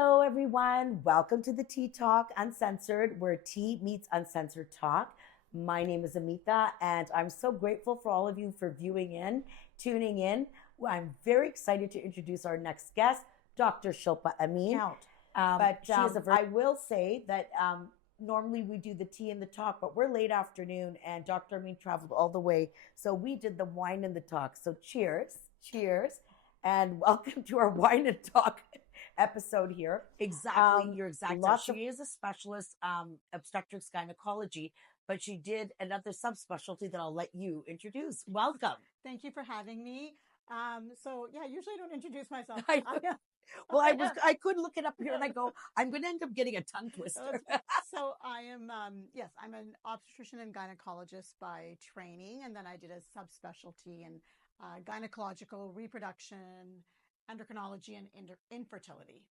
Hello, everyone. Welcome to the Tea Talk Uncensored, where tea meets uncensored talk. My name is Amita, and I'm so grateful for all of you for viewing in, tuning in. I'm very excited to introduce our next guest, Dr. Shilpa Amin. But she is a I will say that normally we do the tea and the talk, but we're late afternoon, and Dr. Amin traveled all the way, so we did the wine and the talk. So cheers, and welcome to our wine and talk episode here. Exactly, you're exactly. She is a specialist, obstetrics gynecology, but she did another subspecialty that I'll let you introduce. Welcome. Thank you for having me. Usually I don't introduce myself. Well, I could look it up here and I go, I'm going to end up getting a tongue twister. So I am, I'm an obstetrician and gynecologist by training, and then I did a subspecialty in gynecological reproduction, endocrinology, and infertility.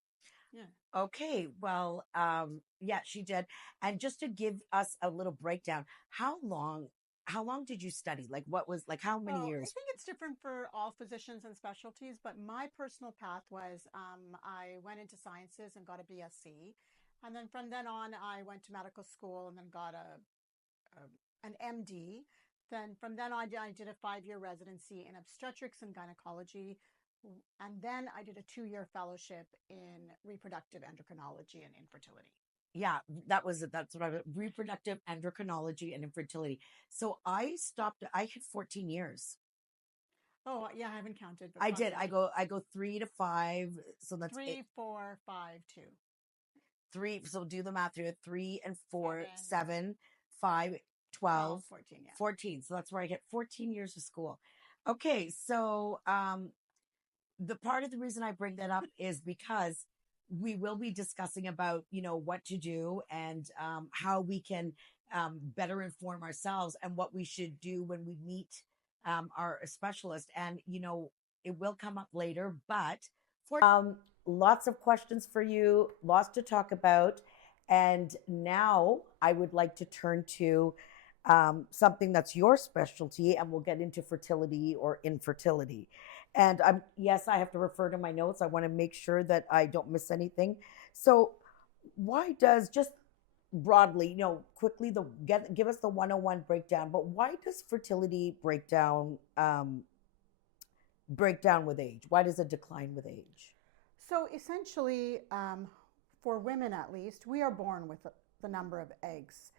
Yeah. Okay. Well, yeah, she did. And just to give us a little breakdown, how long did you study? Like, what was like, how many years? I think it's different for all physicians and specialties, but my personal path was I went into sciences and got a BSc. And then from then on, I went to medical school and then got an MD. Then from then on, I did a 5-year residency in obstetrics and gynecology. And then I did a 2-year fellowship in reproductive endocrinology and infertility. Yeah, that's what I was, reproductive endocrinology and infertility. So I stopped, I had 14 years. Oh, yeah, I haven't counted. But I did. I go 3 to 5. So that's 3, 4, 5, 2. 3. So do the math here. 3 and 4, 7, 5, 12, 14. Yeah. 14. So that's where I get 14 years of school. Okay. So, the part of the reason I bring that up is because we will be discussing about, what to do and how we can better inform ourselves and what we should do when we meet our specialist. And, it will come up later, but lots of questions for you, lots to talk about. And now I would like to turn to something that's your specialty, and we'll get into fertility or infertility. And yes, I have to refer to my notes. I want to make sure that I don't miss anything. So, why does, just broadly, quickly, give us the 101 breakdown? But why does fertility break down with age? Why does it decline with age? So essentially, for women at least, we are born with the number of eggs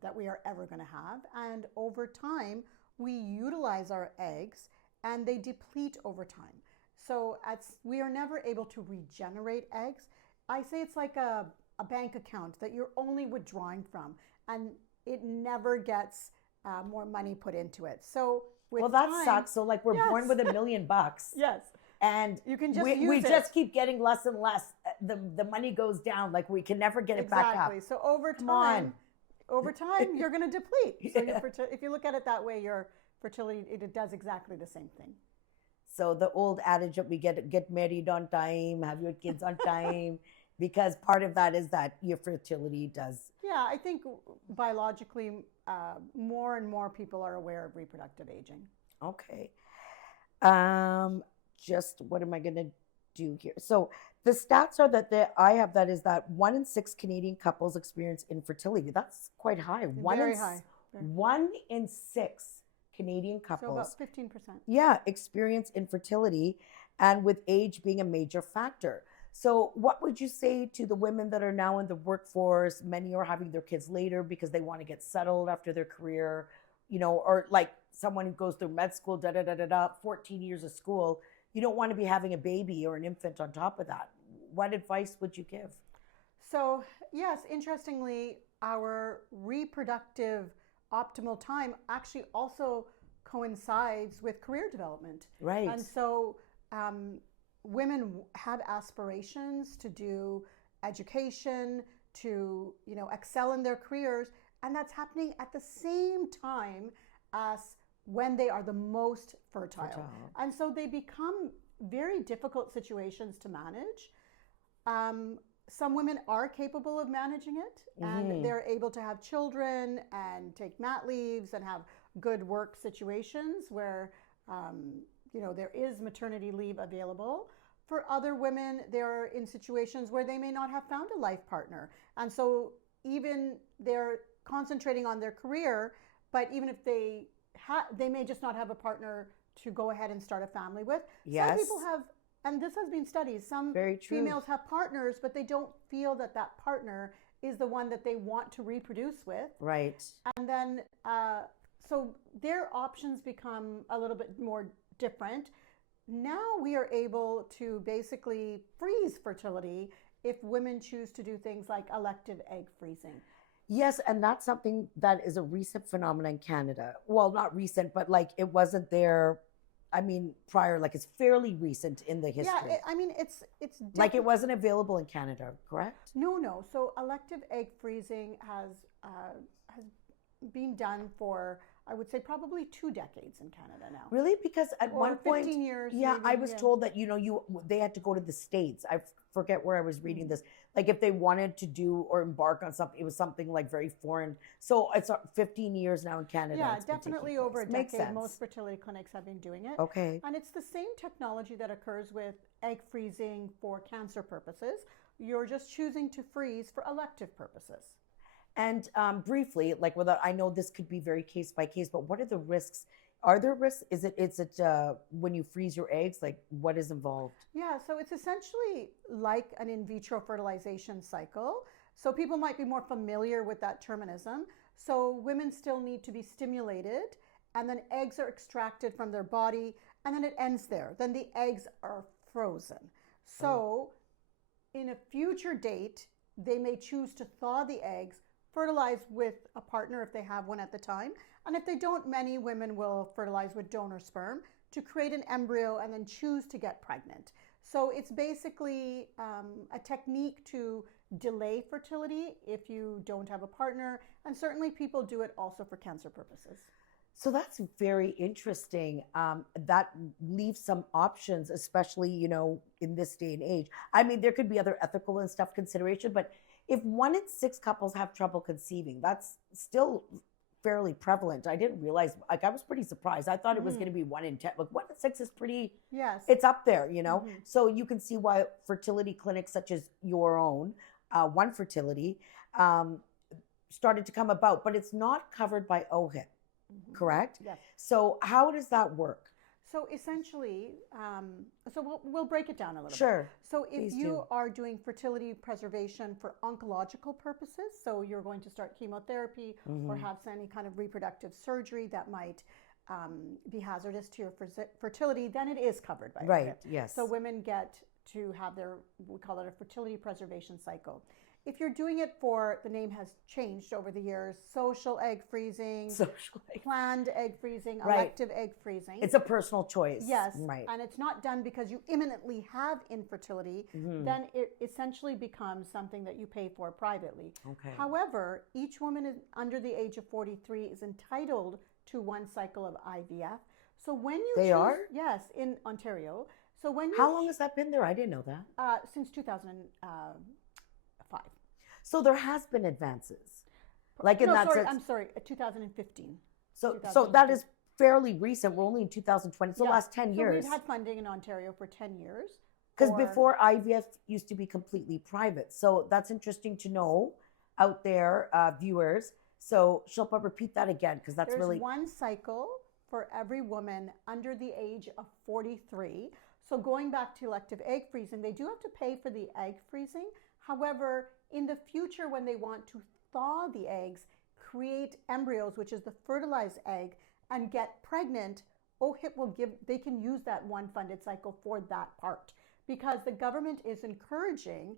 that we are ever going to have, and over time, we utilize our eggs and they deplete over time. So we are never able to regenerate eggs. I say it's like a bank account that you're only withdrawing from, and it never gets more money put into it. So that sucks. So like we're born with $1 million. Yes. And you can just we just keep getting less and less. The money goes down. Like we can never get it back up. Exactly. So over time, you're going to deplete. So if you look at it that way, your fertility, it does exactly the same thing. So the old adage that we get married on time, have your kids on time, because part of that is that your fertility does. Yeah, I think biologically, more and more people are aware of reproductive aging. Okay. Just what am I going to do here? So the stats are that I have that is that 1 in 6 Canadian couples experience infertility. That's quite high. Very high. 1 in 6 Canadian couples. So about 15%. Yeah, experience infertility, and with age being a major factor. So what would you say to the women that are now in the workforce? Many are having their kids later because they want to get settled after their career, or like someone who goes through med school, 14 years of school. You don't want to be having a baby or an infant on top of that. What advice would you give? So, yes, interestingly, our reproductive optimal time actually also coincides with career development. Right. And so women have aspirations to do education, to excel in their careers, and that's happening at the same time as when they are the most fertile. And so they become very difficult situations to manage. Some women are capable of managing it, and they're able to have children and take mat leaves and have good work situations where there is maternity leave available. For other women, they're in situations where they may not have found a life partner. And so even they're concentrating on their career, but even if they may just not have a partner to go ahead and start a family with. Yes. Some people have, and this has been studied, some Very true. females have partners, but they don't feel that that partner is the one that they want to reproduce with. Right. And then, so their options become a little bit more different. Now we are able to basically freeze fertility if women choose to do things like elective egg freezing. Yes, and that's something that is a recent phenomenon in Canada. Well, not recent, but like it wasn't there. I mean, prior, like it's fairly recent in the history. Yeah, I mean, it's like it wasn't available in Canada, correct? No. So elective egg freezing has been done for, I would say, probably 2 decades in Canada now. Really? Because at Or one point, 15 years. yeah, maybe, I was told that they had to go to the States. I forget where I was reading this. Like if they wanted to do or embark on something, it was something like very foreign. So it's 15 years now in Canada. Yeah, it's been definitely taking over a place. Makes decade. sense. Most fertility clinics have been doing it. Okay. And it's the same technology that occurs with egg freezing for cancer purposes. You're just choosing to freeze for elective purposes. And briefly, like I know this could be very case by case, but what are the risks? Are there risks? Is it when you freeze your eggs, like what is involved? Yeah, so it's essentially like an in vitro fertilization cycle. So people might be more familiar with that terminism. So women still need to be stimulated, and then eggs are extracted from their body, and then it ends there. Then the eggs are frozen. So in a future date, they may choose to thaw the eggs, fertilize with a partner if they have one at the time. And if they don't, many women will fertilize with donor sperm to create an embryo and then choose to get pregnant. So it's basically a technique to delay fertility if you don't have a partner. And certainly people do it also for cancer purposes. So that's very interesting. That leaves some options, especially, in this day and age. I mean, there could be other ethical and stuff consideration, but if 1 in 6 couples have trouble conceiving, that's still fairly prevalent. I didn't realize, like, I was pretty surprised. I thought it was going to be 1 in 10. Like 1 in 6 is pretty, yes, it's up there, So you can see why fertility clinics such as your own, One Fertility, started to come about, but it's not covered by OHIP, correct? Yes. So how does that work? So essentially, so we'll break it down a little bit. Sure. So if Please you do. are doing fertility preservation for oncological purposes, so you're going to start chemotherapy or have any kind of reproductive surgery that might be hazardous to your fertility, then it is covered by Right, OHIP. yes. So women get to have we call it a fertility preservation cycle. If you're doing it for, the name has changed over the years, social egg freezing, planned egg freezing, Right. elective egg freezing. It's a personal choice. Yes, Right. and it's not done because you imminently have infertility, then it essentially becomes something that you pay for privately. Okay. However, each woman under the age of 43 is entitled to 1 cycle of IVF. So when you They are? Yes, in Ontario. So when you How long has that been there? I didn't know that. since 2005. So there has been advances. Like in No, that sorry, sense. I'm sorry, 2015. So 2015. that is fairly recent. We're only in 2020. So Yeah. last 10 So years. we've had funding in Ontario for 10 years. Because for- before IVF used to be completely private. So that's interesting to know out there, viewers. So Shilpa, repeat that again, because that's There's really 1 cycle for every woman under the age of 43. So going back to elective egg freezing, they do have to pay for the egg freezing. However, in the future, when they want to thaw the eggs, create embryos, which is the fertilized egg, and get pregnant, OHIP they can use that 1 funded cycle for that part, because the government is encouraging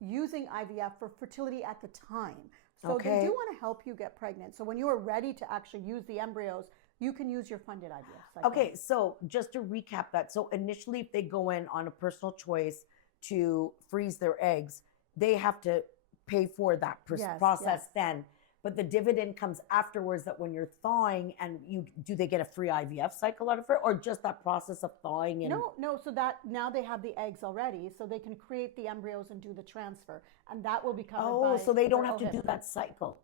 using IVF for fertility at the time. So Okay. they do want to help you get pregnant. So when you are ready to actually use the embryos, you can use your funded IVF cycle. Okay, so just to recap that. So initially, if they go in on a personal choice to freeze their eggs, they have to pay for that Yes, process yes. then. But the dividend comes afterwards, that when you're thawing, and do they get a free IVF cycle out of it, or just that process of thawing? And No. So that now they have the eggs already, so they can create the embryos and do the transfer, and that will be covered by. so they don't their have to OHIP. do that cycle.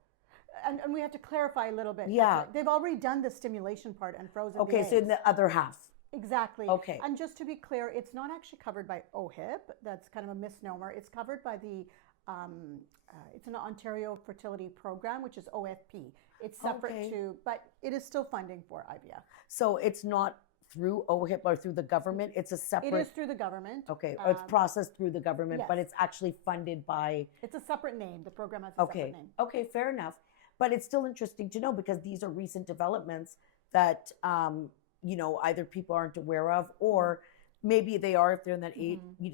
And we have to clarify a little bit. Yeah. They've already done the stimulation part and frozen. Okay, the so in eggs. the other half. Exactly. Okay. And just to be clear, it's not actually covered by OHIP. That's kind of a misnomer. It's covered by it's an Ontario Fertility Program, which is OFP. It's separate Okay. but it is still funding for IVF. So it's not through OHIP or through the government. It's a separate. It is through the government. Okay, it's processed through the government, but yes. it's actually funded by. It's a separate name. The program has a Okay. separate name. Okay, fair enough. But it's still interesting to know because these are recent developments that either people aren't aware of or maybe they are if they're in that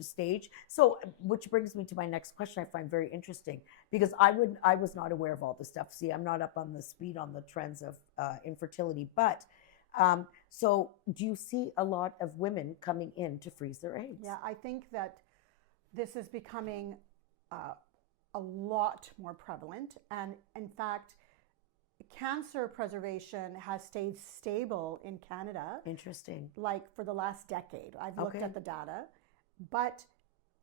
stage. So, which brings me to my next question. I find very interesting because I was not aware of all this stuff. See, I'm not up on the speed on the trends of infertility, but. So do you see a lot of women coming in to freeze their eggs? Yeah, I think that this is becoming a lot more prevalent. And in fact, cancer preservation has stayed stable in Canada. Interesting. Like for the last decade. I've looked Okay. at the data. But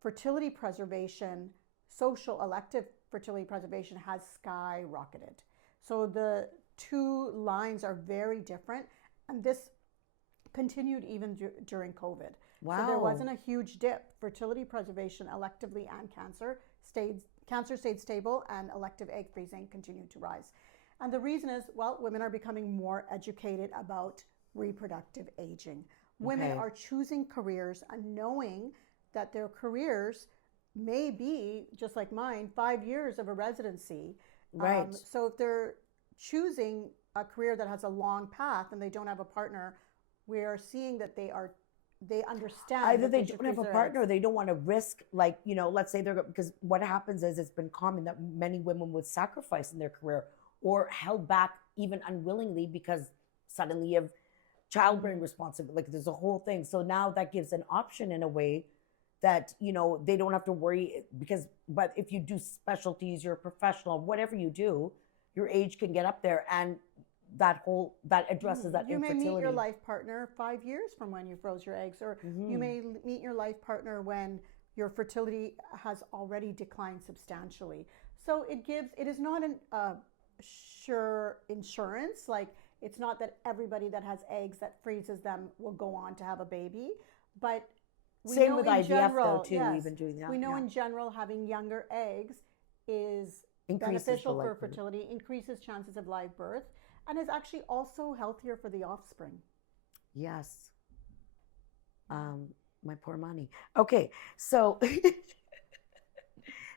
fertility preservation, social elective fertility preservation has skyrocketed. So the two lines are very different. And this continued even during COVID. Wow. So there wasn't a huge dip. Fertility preservation, electively and cancer stayed stable, and elective egg freezing continued to rise. And the reason is, well, women are becoming more educated about reproductive aging. Women Okay. are choosing careers and knowing that their careers may be, just like mine, 5 years of a residency. Right. So if they're choosing a career that has a long path and they don't have a partner, we are seeing that they understand Either that they should don't have a freeze their partner or eggs. they don't want to risk, let's say because what happens is it's been common that many women would sacrifice in their career or held back even unwillingly because suddenly you have childbearing responsibility. Like there's a whole thing. So now that gives an option in a way that, they don't have to worry but if you do specialties, you're a professional, whatever you do, your age can get up there and that addresses that You may infertility. meet your life partner 5 years from when you froze your eggs, or you may meet your life partner when your fertility has already declined substantially. So it is not a sure insurance. Like it's not that everybody that has eggs that freezes them will go on to have a baby, but we Same know with in IVF general, though too, yes, even doing that. we know yeah. in general having younger eggs is Increases beneficial the for likelihood. fertility, increases chances of live birth, and is actually also healthier for the offspring. Yes. My poor money. Okay, so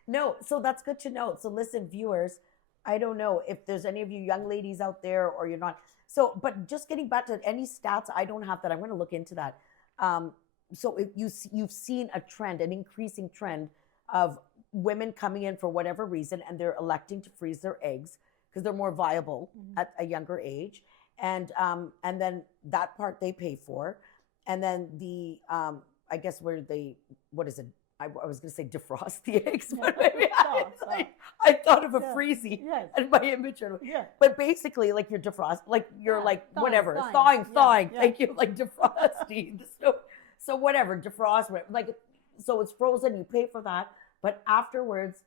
no, so that's good to know. So listen, viewers, I don't know if there's any of you young ladies out there or you're not. So, but just getting back to any stats, I don't have that. I'm going to look into that. So you've seen a trend, an increasing trend of women coming in for whatever reason, and they're electing to freeze their eggs because they're more viable at a younger age, and then that part they pay for, and then the I guess what is it? I was going to say defrost the eggs, but maybe I thought of a freezy and my image. Yeah. But basically, like you're defrost, like you're like thawing, whatever, thawing. thawing. Yeah. Thank you, like defrosting. So whatever, defrost, like so it's frozen. You pay for that, but afterwards,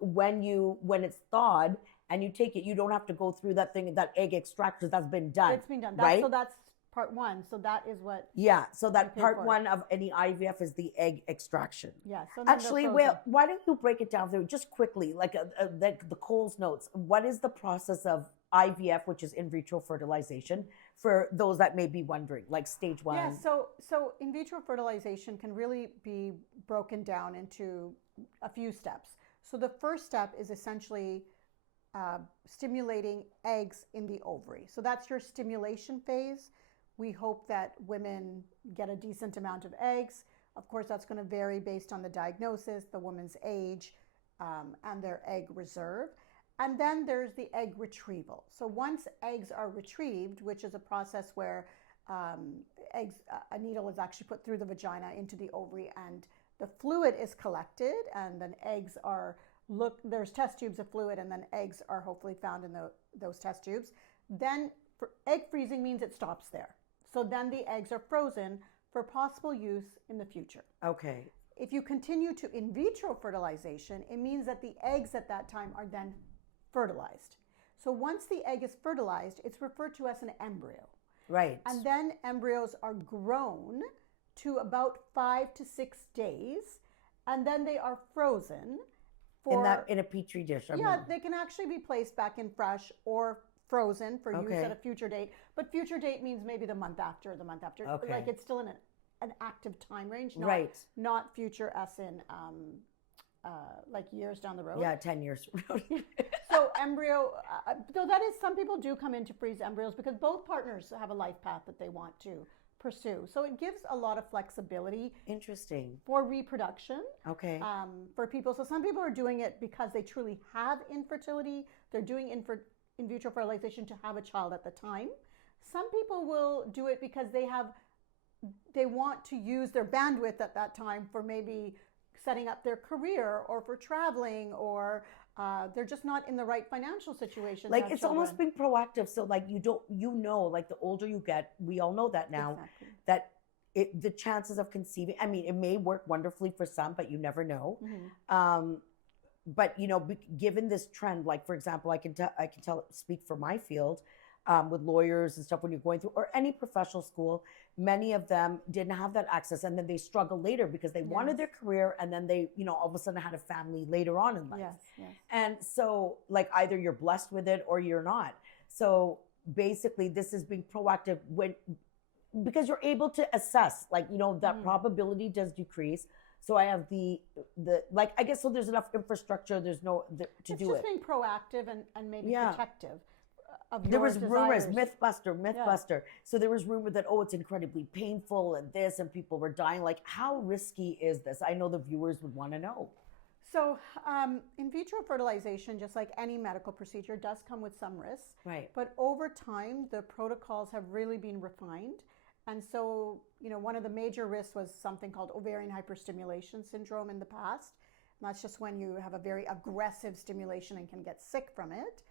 when it's thawed and you take it, you don't have to go through that egg extraction that's been done. It's been done. Right? So that's part one. So that is what. Yeah. So that pay part for. one of any IVF is the egg extraction. Yeah. So then Actually, they're well, frozen. why don't you break it down there just quickly, like the Coles notes? What is the process of IVF, which is in vitro fertilization, for those that may be wondering, like stage one? Yeah. So in vitro fertilization can really be broken down into a few steps. So the first step is essentially stimulating eggs in the ovary. So that's your stimulation phase. We hope that women get a decent amount of eggs. Of course, that's going to vary based on the diagnosis, the woman's age, and their egg reserve. And then there's the egg retrieval. So once eggs are retrieved, which is a process where a needle is actually put through the vagina into the ovary, and the fluid is collected, and then there's test tubes of fluid, and then eggs are hopefully found in those test tubes. Then egg freezing means it stops there. So then the eggs are frozen for possible use in the future. Okay. If you continue to in vitro fertilization, it means that the eggs at that time are then fertilized. So once the egg is fertilized, it's referred to as an embryo. Right. And then embryos are grown to about 5 to 6 days, and then they are frozen for in a petri dish. yeah, they can actually be placed back in fresh or frozen for use Okay. at a future date. But future date means maybe the month after, the month after. Okay. Like it's still in an active time range, Right. not future as in like years down the road. Yeah, 10 years. So embryo, though that is, some people do come in to freeze embryos because both partners have a life path that they want to pursue. So it gives a lot of flexibility Interesting. for reproduction. Okay. For people. So some people are doing it because they truly have infertility. They're doing in vitro fertilization to have a child at the time. Some people will do it because they want to use their bandwidth at that time for maybe setting up their career or for traveling, or they're just not in the right financial situation. Like it's almost being proactive. So like like the older you get, we all know that now, Exactly. that the chances of conceiving, I mean, it may work wonderfully for some, but you never know. Mm-hmm. But given this trend, like for example, I can speak for my field, with lawyers and stuff, when you're going through, or any professional school, many of them didn't have that access, and then they struggle later because they wanted their career, and then they all of a sudden had a family later on in life. Yes. And so like either you're blessed with it or you're not. So basically this is being proactive because you're able to assess, like that probability does decrease. So I have the like, I guess, so there's enough infrastructure, there's to do it. It's just being proactive and maybe protective of there your was rumors, desires. mythbuster. So there was rumor that, it's incredibly painful and this, and people were dying. Like, how risky is this? I know the viewers would want to know. So in vitro fertilization, just like any medical procedure, does come with some risks. Right. But over time, the protocols have really been refined. And so, one of the major risks was something called ovarian hyperstimulation syndrome in the past. And that's just when you have a very aggressive stimulation and can get sick from it.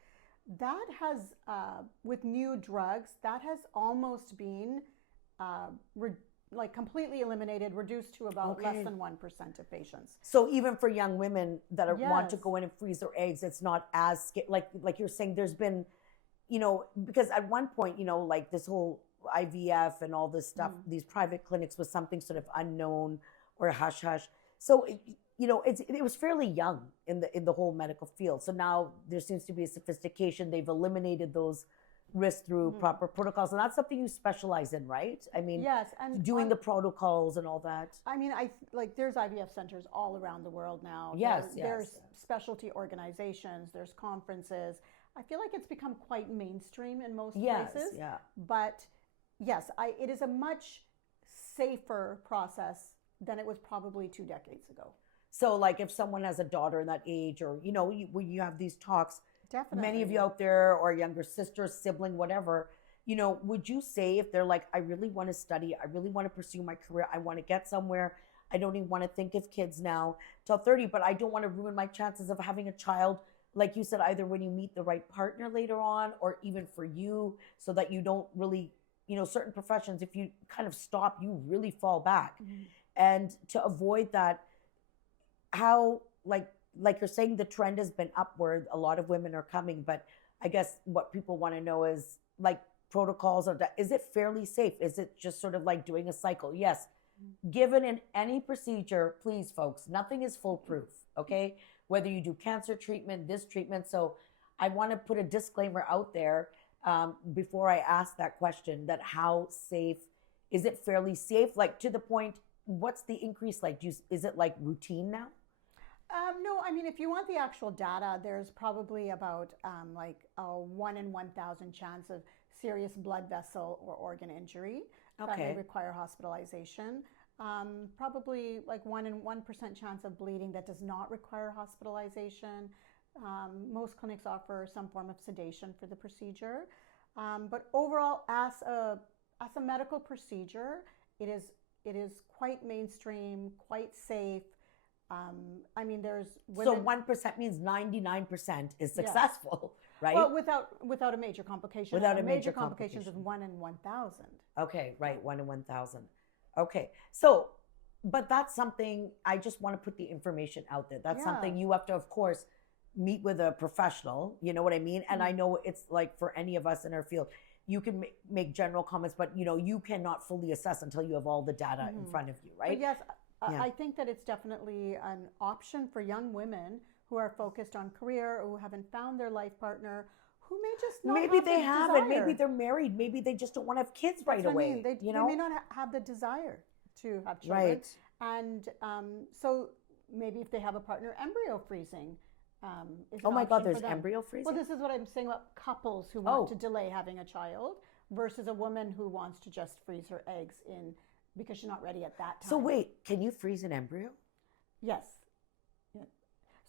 That has, with new drugs, that has almost been completely eliminated, reduced to about less than 1% of patients. So even for young women that want to Yes. go in and freeze their eggs, it's not as like you're saying. There's been, because at one point, like this whole IVF and all this stuff, these private clinics was something sort of unknown or hush hush. So it was fairly young in the whole medical field. So now there seems to be a sophistication. They've eliminated those risks through proper protocols, and that's something you specialize in, right? I mean, Yes, and doing the protocols and all that. I mean, there's IVF centers all around the world now. Yes, There's specialty organizations, there's conferences. I feel like it's become quite mainstream in most places. Yeah. But yes, it is a much safer process than it was probably 2 decades ago. So like if someone has a daughter in that age, or, when you have these talks, Definitely. many of you out there, or younger sister, sibling, whatever, would you say, if they're like, I really want to study, I really want to pursue my career, I want to get somewhere, I don't even want to think of kids now till 30, but I don't want to ruin my chances of having a child, like you said, either when you meet the right partner later on, or even for you, so that you don't really, certain professions, if you kind of stop, you really fall back. And to avoid that, how, like you're saying, the trend has been upward. A lot of women are coming, but I guess what people want to know is like protocols of that. Is it fairly safe? Is it just sort of like doing a cycle? Yes. Given in any procedure, please, folks, nothing is foolproof. Okay. Whether you do cancer treatment, this treatment. So I want to put a disclaimer out there before I ask that question, that how safe, is it fairly safe? Like, to the point, what's the increase like? Is it like routine now? No, I mean, if you want the actual data, there's probably about like a 1 in 1,000 chance of serious blood vessel or organ injury that may require hospitalization. Probably like 1 in 1% chance of bleeding that does not require hospitalization. Most clinics offer some form of sedation for the procedure. But overall, as a medical procedure, it is quite mainstream, quite safe. I mean, there's women. So 1% means 99% is successful, right? Well, without a major complication. Without a major major complications is complication. 1 in 1,000. Okay, right, 1 in 1,000. Okay, so, but that's something, I just want to put the information out there. That's something you have to, of course, meet with a professional, you know what I mean? And I know it's like for any of us in our field, you can make general comments, but you cannot fully assess until you have all the data in front of you, right? But yes, Yeah. I think that it's definitely an option for young women who are focused on career or who haven't found their life partner, who may just not Maybe have they the haven't. Maybe desire. they're married. Maybe they just don't want to have kids That's right what I away. mean. They may not have the desire to have children. Right. And so maybe if they have a partner, embryo freezing is an Oh my God, option for there's them. embryo freezing? Well, this is what I'm saying about couples who want Oh. to delay having a child versus a woman who wants to just freeze her eggs in because she's not ready at that time. So wait, can you freeze an embryo? Yes. Yeah.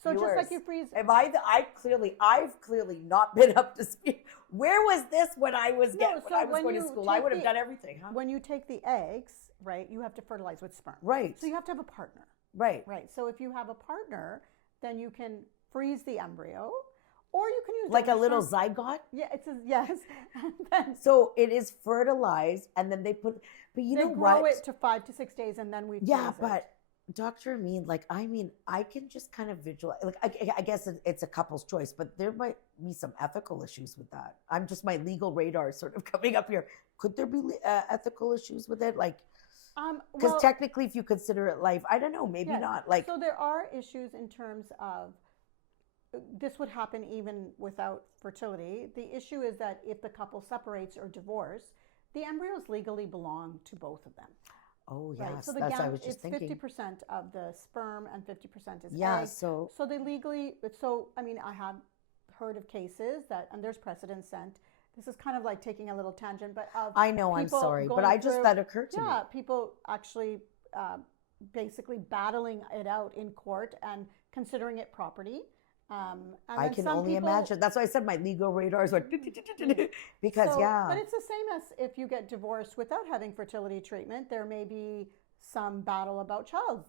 So just like you freeze. I've clearly not been up to speed. Where was this when I was No, so when going to school? I would have done everything, huh? When you take the eggs, right, you have to fertilize with sperm. Right. So you have to have a partner. Right. Right. So if you have a partner, then you can freeze the embryo, or you can use Like a donor little sperm. zygote? Yeah, it's a yes. And then So it is fertilized and then they put, but you they know grow what? it to 5 to 6 days, and then we Yeah, freeze it. but Dr. Amin, I can just kind of visualize, I guess it's a couple's choice, but there might be some ethical issues with that. I'm just, my legal radar is sort of coming up here. Could there be ethical issues with it? Like, because well, technically, if you consider it life, I don't know, maybe yes. not. Like, So there are issues in terms of this would happen even without fertility. The issue is that if the couple separates or divorce, the embryos legally belong to both of them. oh yes, Right. So the that's what I was it's just thinking. 50% of the sperm and 50% is Yeah, egg. so they legally. So I mean, I have heard of cases that, and there's precedent sent. This is kind of like taking a little tangent, but I know, I'm people sorry, but going I just through- that occurred to me. Yeah, people actually basically battling it out in court and considering it property. And I then can some only people- imagine. That's why I said my legal radars went because So, yeah. But it's the same as if you get divorced without having fertility treatment. There may be some battle about child.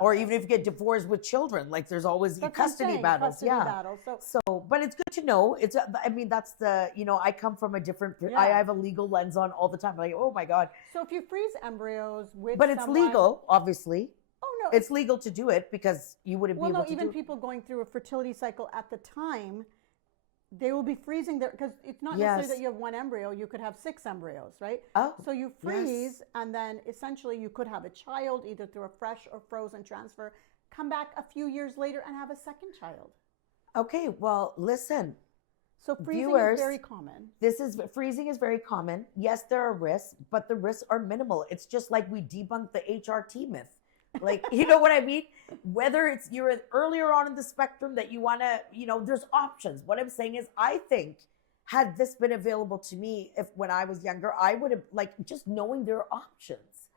Or even if you get divorced with children, like there's always That's what I'm custody saying, battles. custody Yeah. battles. So So, but it's good to know. It's, I mean, that's the, I come from a different, I Yeah. have a legal lens on all the time. Like, oh my God. So if you freeze embryos with But it's someone- legal, obviously. Oh no, It's legal to do it because you wouldn't well be able no. to Even do it. people going through a fertility cycle at the time, they will be freezing their because it's not Yes. necessarily that you have one embryo. You could have 6 embryos, right? Oh, So you freeze, and then essentially you could have a child either through a fresh or frozen transfer. Come back a few years later and have a second child. okay. Well, listen, So freezing Viewers, is very common. freezing is very common. Yes, there are risks, but the risks are minimal. It's just like we debunked the HRT myth. Like, you know what I mean? Whether it's you're earlier on in the spectrum that you want to, there's options. What I'm saying is, I think had this been available to me when I was younger, I would have just knowing there are options.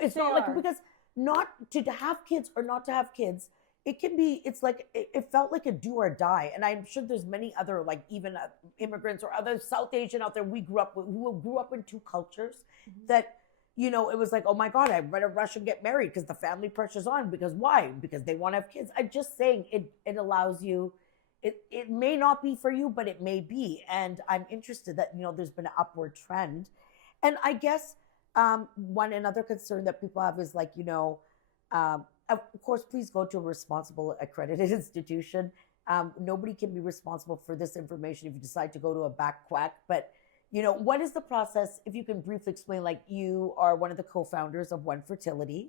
It's They not like are. because not to have kids or not to have kids. It can be. It's like it felt like a do or die, and I'm sure there's many other even immigrants or other South Asian out there who grew up in two cultures that. It was like, oh my God, I better rush and get married because the family pressure's on. Because why? Because they want to have kids. I'm just saying it allows you, it may not be for you, but it may be. And I'm interested that, there's been an upward trend. And I guess another concern that people have is of course, please go to a responsible accredited institution. Nobody can be responsible for this information if you decide to go to a back quack. But what is the process? If you can briefly explain, you are one of the co-founders of One Fertility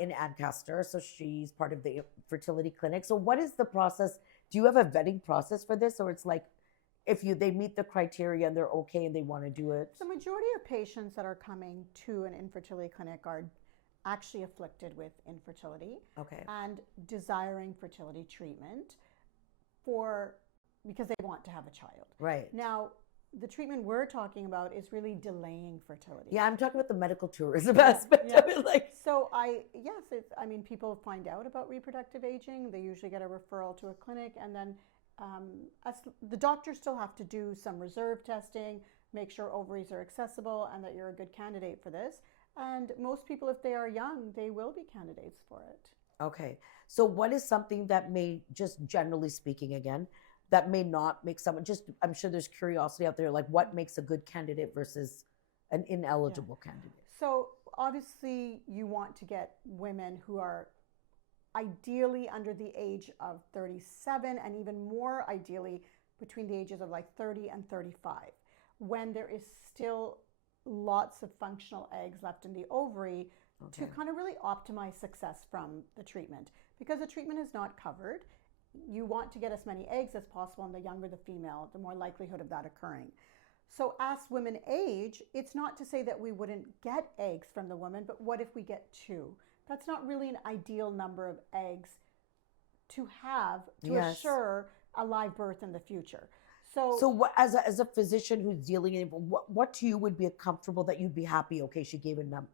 in Ancaster. So she's part of the fertility clinic. So what is the process? Do you have a vetting process for this? Or it's like, if they meet the criteria and they're okay and they want to do it? The majority of patients that are coming to an infertility clinic are actually afflicted with infertility Okay. and desiring fertility treatment because they want to have a child. Right. Now, the treatment we're talking about is really delaying fertility. Yeah, I'm talking about the medical tourism aspect of it. So people find out about reproductive aging. They usually get a referral to a clinic, and then the doctors still have to do some reserve testing, make sure ovaries are accessible and that you're a good candidate for this. And most people, if they are young, they will be candidates for it. Okay. So what is something that may, just generally speaking again, that may not make someone, I'm sure there's curiosity out there, what makes a good candidate versus an ineligible candidate? So obviously you want to get women who are ideally under the age of 37 and even more ideally between the ages of 30 and 35. when there is still lots of functional eggs left in the ovary to kind of really optimize success from the treatment. Because the treatment is not covered, you want to get as many eggs as possible, and the younger the female, the more likelihood of that occurring. So as women age, it's not to say that we wouldn't get eggs from the woman, but what if we get 2? That's not really an ideal number of eggs to have to assure a live birth in the future. So what, as a physician who's dealing in, what to you would be comfortable that you'd be happy? Okay, she gave a number.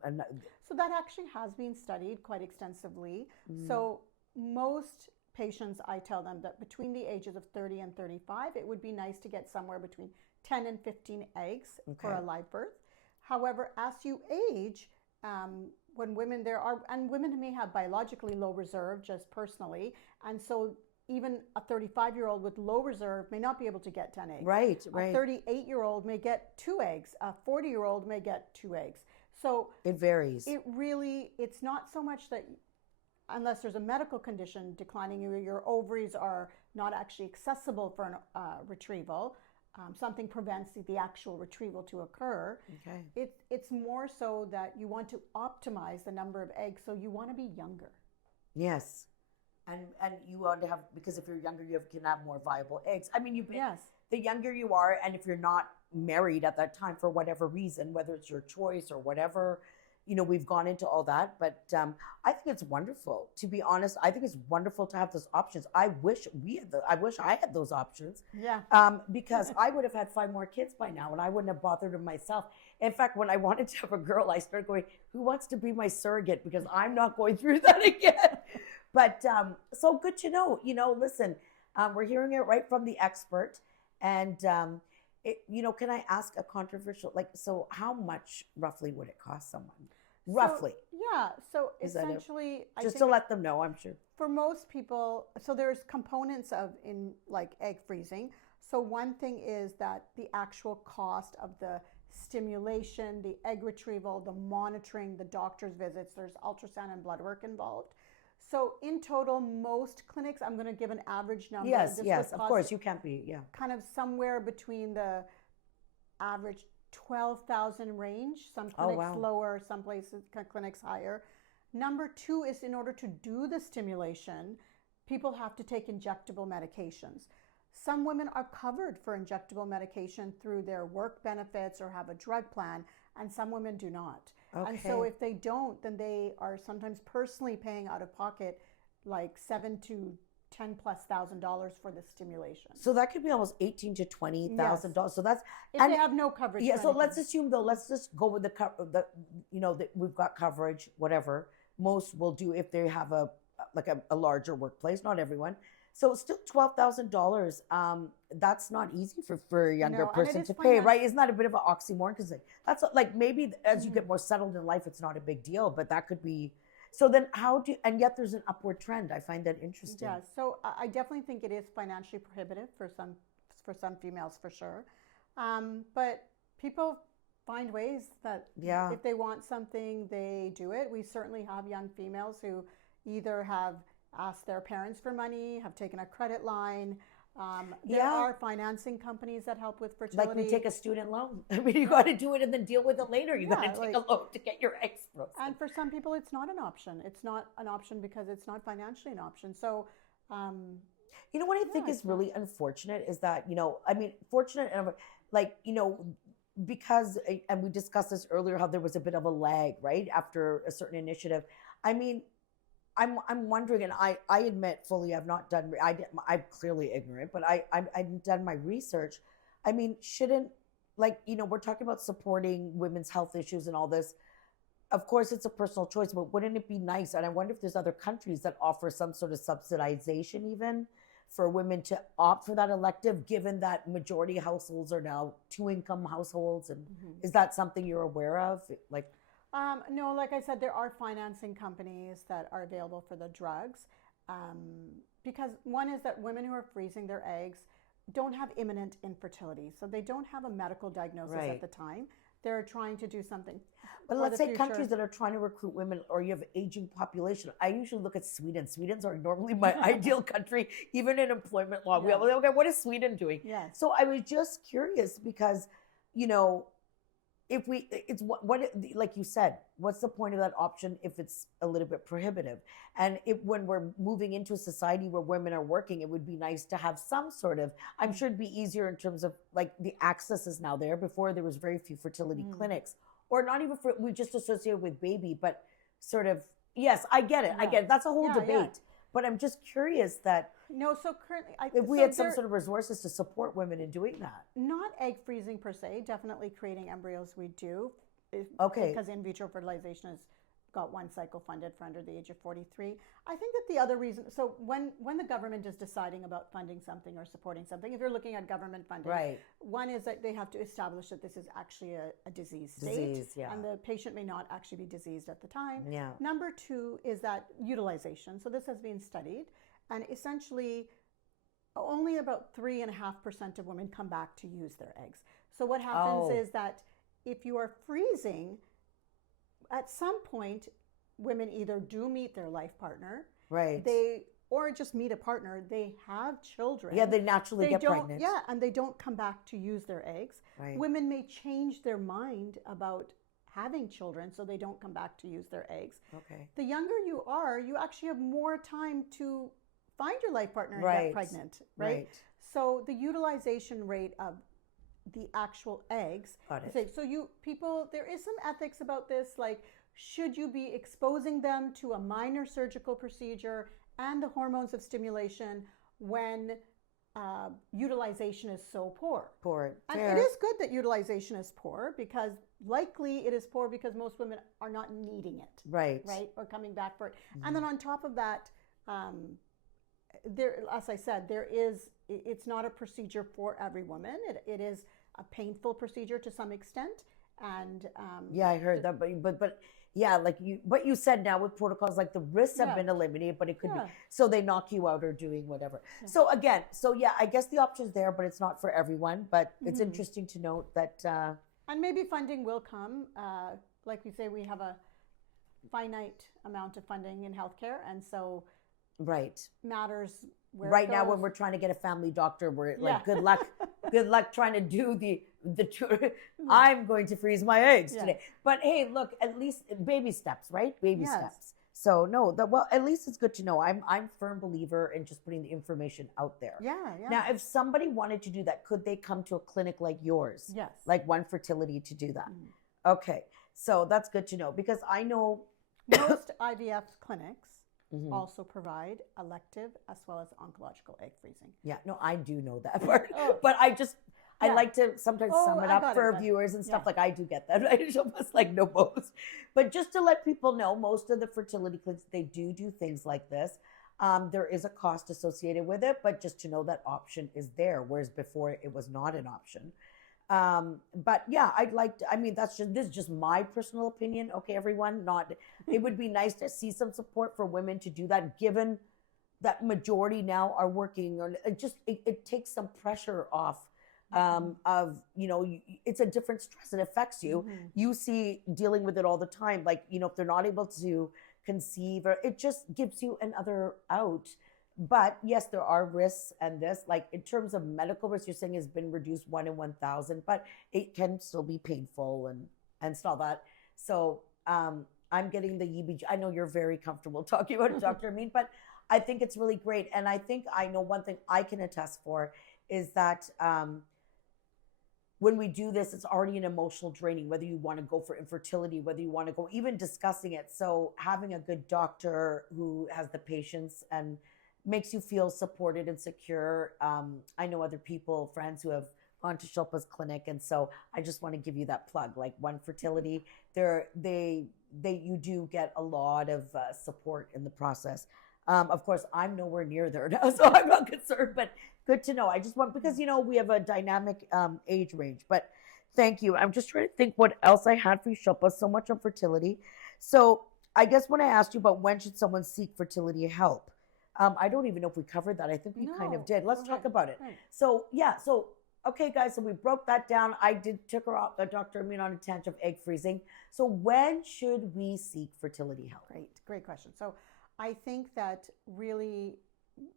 So that actually has been studied quite extensively. So most patients, I tell them that between the ages of 30 and 35, it would be nice to get somewhere between 10 and 15 eggs for a live birth. However, as you age, when women women may have biologically low reserve just personally, and so even a 35-year-old with low reserve may not be able to get 10 eggs. Right. A 38-year-old may get 2 eggs. A 40-year-old may get 2 eggs. So it varies. It's not so much that unless there's a medical condition declining, your ovaries are not actually accessible for retrieval. Something prevents the actual retrieval to occur. Okay. It's more so that you want to optimize the number of eggs, so you want to be younger. Yes. And you want to have, because if you're younger, you can have more viable eggs. I mean, the younger you are, and if you're not married at that time for whatever reason, whether it's your choice or whatever, we've gone into all that. But I think it's wonderful. To be honest, I think it's wonderful to have those options. I wish I had those options. Yeah. Because I would have had 5 more kids by now, and I wouldn't have bothered with myself. In fact, when I wanted to have a girl, I started going, who wants to be my surrogate? Because I'm not going through that again. But so good to know. Listen, we're hearing it right from the expert. And, can I ask a controversial, so how much roughly would it cost someone? Roughly. So essentially, just to let them know, I'm sure. For most people, so there's components in egg freezing. So one thing is that the actual cost of the stimulation, the egg retrieval, the monitoring, the doctor's visits, there's ultrasound and blood work involved. So in total, most clinics, I'm going to give an average number. Yes, of course, you can't be, kind of somewhere between the average 12,000 range. Some clinics lower, some places, clinics higher. Number 2 is, in order to do the stimulation, people have to take injectable medications. Some women are covered for injectable medication through their work benefits or have a drug plan, and some women do not. Okay. And so if they don't, then they are sometimes personally paying out of pocket $7,000 to $10,000+ for the stimulation. So that could be almost $18,000 to $20,000. Yes. So that's if they have no coverage. Yeah. So let's assume though. Let's just go with that we've got coverage. Whatever most will do if they have a larger workplace. Not everyone. So still $12,000. That's not easy for a younger person to pay, right? Isn't that a bit of an oxymoron? Because that's maybe as you get more settled in life, it's not a big deal, but that could be. So then and yet there's an upward trend. I find that interesting. Yeah. So I definitely think it is financially prohibitive for some females for sure. But people find ways that if they want something, they do it. We certainly have young females who either have asked their parents for money, have taken a credit line. There are financing companies that help with fertility. Like we take a student loan. I mean, you got to do it and then deal with it later. You got to take a loan to get your eggs frozen. And for some people, it's not an option. It's not an option because it's not financially an option. So, what I think is really unfortunate is that, fortunate and because, and we discussed this earlier, how there was a bit of a lag, right? After a certain initiative. I mean, I'm wondering, and I admit fully I'm clearly ignorant, but I've done my research. I mean, shouldn't, we're talking about supporting women's health issues and all this. Of course, it's a personal choice, but wouldn't it be nice? And I wonder if there's other countries that offer some sort of subsidization even for women to opt for that elective, given that majority households are now 2-income households. And is that something you're aware of? No, like I said, there are financing companies that are available for the drugs. Because one is that women who are freezing their eggs don't have imminent infertility. So they don't have a medical diagnosis at the time. They're trying to do something. But let's say countries that are trying to recruit women, or you have aging population. I usually look at Sweden. Sweden's are normally my ideal country, even in employment law. Okay, what is Sweden doing? Yes. So I was just curious because, you know, if we, it's like you said, what's the point of that option if it's a little bit prohibitive? And if, when we're moving into a society where women are working, it would be nice to have some sort of, I'm sure it'd be easier in terms of like the access is now there. Before there was very few fertility clinics, or not even for, we just associated with baby, but sort of, yes, I get it. I get it. That's a whole debate. But I'm just curious that no, so currently, if we had some sort of resources to support women in doing that. Not egg freezing per se, definitely creating embryos we do. Okay. Because in vitro fertilization has got one cycle funded for under the age of 43. I think that the other reason, so when the government is deciding about funding something or supporting something, if you're looking at government funding, right, one is that they have to establish that this is actually a disease state, and the patient may not actually be diseased at the time. Yeah. Number two is that utilization. So this has been studied, and essentially only about 3.5% of women come back to use their eggs. So what happens is that if you are freezing, at some point, women either do meet their life partner, right? Or just meet a partner. They have children. Yeah, they naturally get pregnant. Yeah, and they don't come back to use their eggs. Right. Women may change their mind about having children, so they don't come back to use their eggs. Okay. The younger you are, you actually have more time to find your life partner and get pregnant, right? So the utilization rate of the actual eggs. Got it. So there is some ethics about this, like should you be exposing them to a minor surgical procedure and the hormones of stimulation when utilization is so poor? And it is good that utilization is poor, because likely it is poor because most women are not needing it. Right, or coming back for it. And then on top of that, as I said, it's not a procedure for every woman. It is a painful procedure to some extent, and I heard that, but yeah, like you said, now with protocols, like the risks have been eliminated, but it could be, so they knock you out or doing whatever. So again, I guess the option's there, but it's not for everyone. But it's interesting to note that, and maybe funding will come. Like we say, we have a finite amount of funding in healthcare, and so matters where right now when we're trying to get a family doctor, we're like, good luck trying to do the I'm going to freeze my eggs today. But hey, look, at least baby steps, right? Baby steps. So no, at least it's good to know. I'm a firm believer in just putting the information out there. Now, if somebody wanted to do that, could they come to a clinic like yours? Yes. Like One Fertility to do that? Okay. So that's good to know, because I know most IVF clinics also provide elective as well as oncological egg freezing. Yeah, no, I do know that part. But I like to sometimes sum it up for viewers and stuff. Like I do get that. I just like no most. But just to let people know, most of the fertility clinics, they do things like this. There is a cost associated with it, but just to know that option is there, whereas before it was not an option. But yeah, this is just my personal opinion. Okay, everyone, it would be nice to see some support for women to do that, given that majority now are working, or it takes some pressure off of, it's a different stress. It affects you. You see dealing with it all the time. Like, if they're not able to conceive, or it just gives you another out. But yes, there are risks, and this, like in terms of medical risk, you're saying has been reduced 1 in 1,000, but it can still be painful and all that. So I'm getting the EBG. I know you're very comfortable talking about it, Dr. Amin, but I think it's really great. And I know one thing I can attest for is that when we do this, it's already an emotional draining, whether you want to go for infertility, whether you want to go even discussing it. So having a good doctor who has the patience and makes you feel supported and secure. I know other people, friends who have gone to Shilpa's clinic, and so I just want to give you that plug. Like One Fertility, you do get a lot of support in the process. Of course, I'm nowhere near there now, so I'm not concerned. But good to know. I just want, because we have a dynamic age range. But thank you. I'm just trying to think what else I had for you, Shilpa. So much on fertility. So I guess when I asked you about when should someone seek fertility help, I don't even know if we covered that. I think we kind of did. Let's talk about it. Right. So, okay, guys, so we broke that down. I took her off, Dr. Amin, on a tangent of egg freezing. So when should we seek fertility help? Great question. So I think that really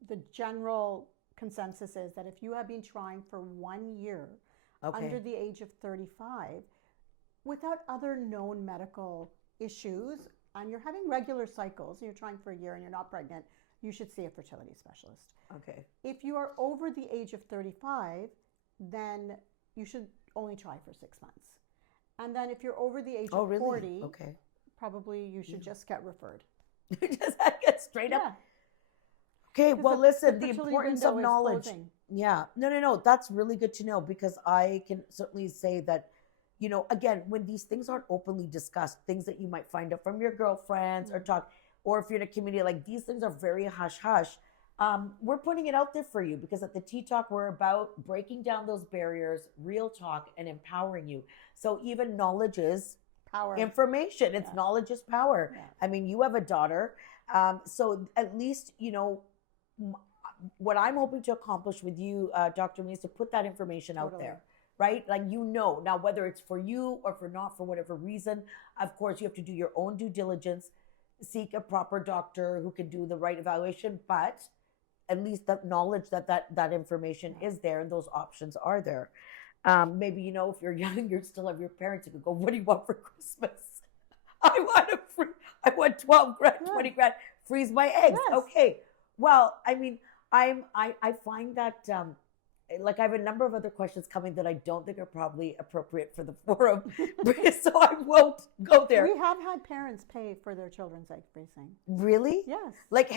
the general consensus is that if you have been trying for 1 year Okay. under the age of 35 without other known medical issues, and you're having regular cycles, and you're trying for a year and you're not pregnant, you should see a fertility specialist. Okay. If you are over the age of 35, then you should only try for 6 months. And then if you're over the age Oh, of really? 40, Okay. probably you should just get referred. Just get straight up. Yeah. Okay, 'Cause well, the listen, the fertility importance window of is knowledge. closing. Yeah, no, that's really good to know, because I can certainly say that, again, when these things aren't openly discussed, things that you might find out from your girlfriends or talk, or if you're in a community, like, these things are very hush hush. We're putting it out there for you, because at the Tea Talk, we're about breaking down those barriers, real talk, and empowering you. So even knowledge is Power. information. It's knowledge is power. Yeah. I mean, you have a daughter. So at least, what I'm hoping to accomplish with you, Dr. Me, is to put that information out Totally. there, right? Like, now, whether it's for you or for not, for whatever reason, of course, you have to do your own due diligence, seek a proper doctor who can do the right evaluation, but at least that knowledge that information is there and those options are there. Maybe, if you're young, you still have your parents who could go, what do you want for Christmas? I want 12 grand, 20 grand, freeze my eggs. Yes. Okay. Well, I mean, I find that, like, I have a number of other questions coming that I don't think are probably appropriate for the forum, so I won't go there. We have had parents pay for their children's egg freezing. Really? Yes. Like,